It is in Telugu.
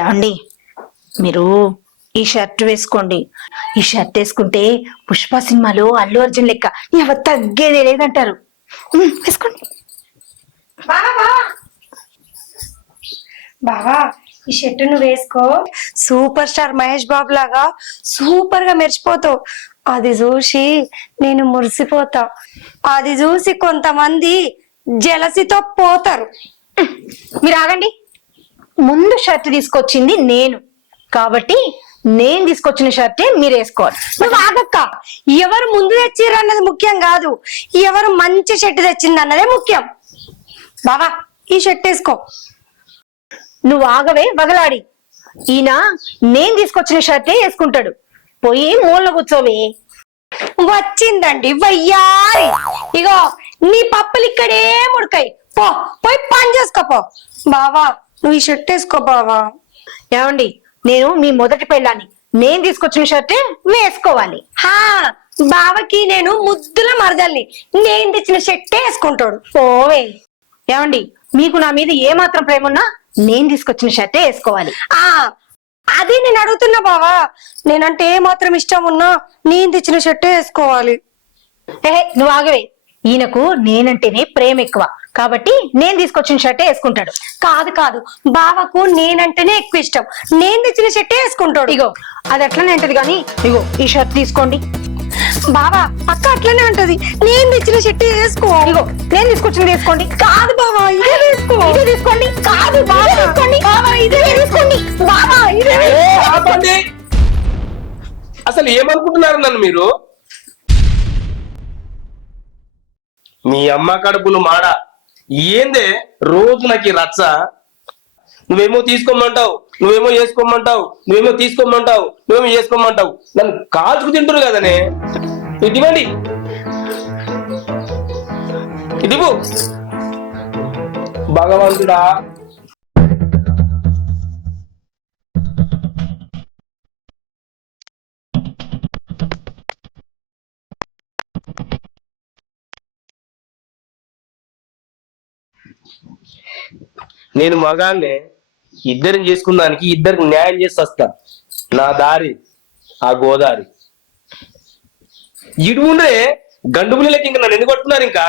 ఏమండి మీరు ఈ షర్ట్ వేసుకోండి. ఈ షర్ట్ వేసుకుంటే పుష్ప సినిమాలో అల్లు అర్జున్ లెక్క ఎవ తగ్గేది లేదంటారు. వేసుకోండి. బావా ఈ షర్ట్ నువ్వు వేసుకో, సూపర్ స్టార్ మహేష్ బాబు లాగా సూపర్ గా మెరిచిపోతావు. అది చూసి నేను మురిసిపోతా. అది చూసి కొంతమంది జలసితో పోతారు. మీరు ఆగండి. ముందు షర్ట్ తీసుకొచ్చింది నేను కాబట్టి నేను తీసుకొచ్చిన షర్టే మీరు వేసుకోవాలి. నువ్వు ఆగక్క. ఎవరు ముందు తెచ్చిర్రు అన్నది ముఖ్యం కాదు, ఎవరు మంచి షర్ట్ తెచ్చింది అన్నదే ముఖ్యం. బావా ఈ షర్ట్ వేసుకో. నువ్వు ఆగవే వగలాడి. ఈయన నేను తీసుకొచ్చిన షర్టే వేసుకుంటాడు. పోయి మూల కూర్చోవే. వచ్చిందండి వయ్యారి. ఇగో నీ పప్పులు ఇక్కడే ముడకాయి. పో పోయి పని చేసుకోపో. బావా నువ్వు ఈ షర్ట్ వేసుకో బావా. ఏమండి నేను మీ మొదటి పెళ్ళాన్ని, నేను తీసుకొచ్చిన షర్టే వేసుకోవాలి. హా బావకి నేను ముద్దుల మరదల్ని, నేను తెచ్చిన షర్టే వేసుకుంటాడు. పోవే. ఏమండి మీకు నా మీద ఏ మాత్రం ప్రేమ ఉన్నా నేను తీసుకొచ్చిన షర్టే వేసుకోవాలి. అది నేను అడుగుతున్నా బావా. నేనంటే ఏ మాత్రం ఇష్టం ఉన్నా నేను తెచ్చిన షర్టే వేసుకోవాలి. నువ్వు ఆగవే. ఈయనకు నేనంటేనే ప్రేమ ఎక్కువ కాబట్టి నేను తీసుకొచ్చిన షర్టే వేసుకుంటాడు. కాదు కాదు, బావకు నేనంటేనే ఎక్కువ ఇష్టం, నేను తెచ్చిన షర్టే వేసుకుంటాడు. ఇగో అది అట్లనే అంటది కానీ ఇగో ఈ షర్ట్ తీసుకోండి. బావా అక్క అట్లనే ఉంటది, నేను తెచ్చిన షర్ట్ వేసుకో. ఇగో నేను తీసుకొచ్చింది వేసుకోండి. కాదు బావా ఇదే వేసుకో. ఇదే తీసుకోండి. కాదు బావా తీసుకోండి. బావా ఇదే తీసుకోండి. బావా ఇదే. ఆపండి. అసలు ఏమనుకుంటున్నారు నన్ను మీరు? మీ అమ్మ కడుపులు మాడ ఏందే రోజు నాకు ఈ రచ్చ. నువ్వేమో తీసుకోమంటావు, నువ్వేమో వేసుకోమంటావు, నువ్వేమో తీసుకోమంటావు, నువ్వేమో వేసుకోమంటావు. నన్ను కాల్చుకు తింటారు కదనే. ఇదివ్వండి, ఇదివు. భగవంతుడా, నేను మగాన్నే, ఇద్దరిని చేసుకున్నానికి ఇద్దరికి న్యాయం చేసి వస్తా. నా దారి ఆ గోదారి. ఇడుండే గండుపులకి ఇంకా నన్ను ఎందుకు కొట్టుకున్నారు? ఇంకా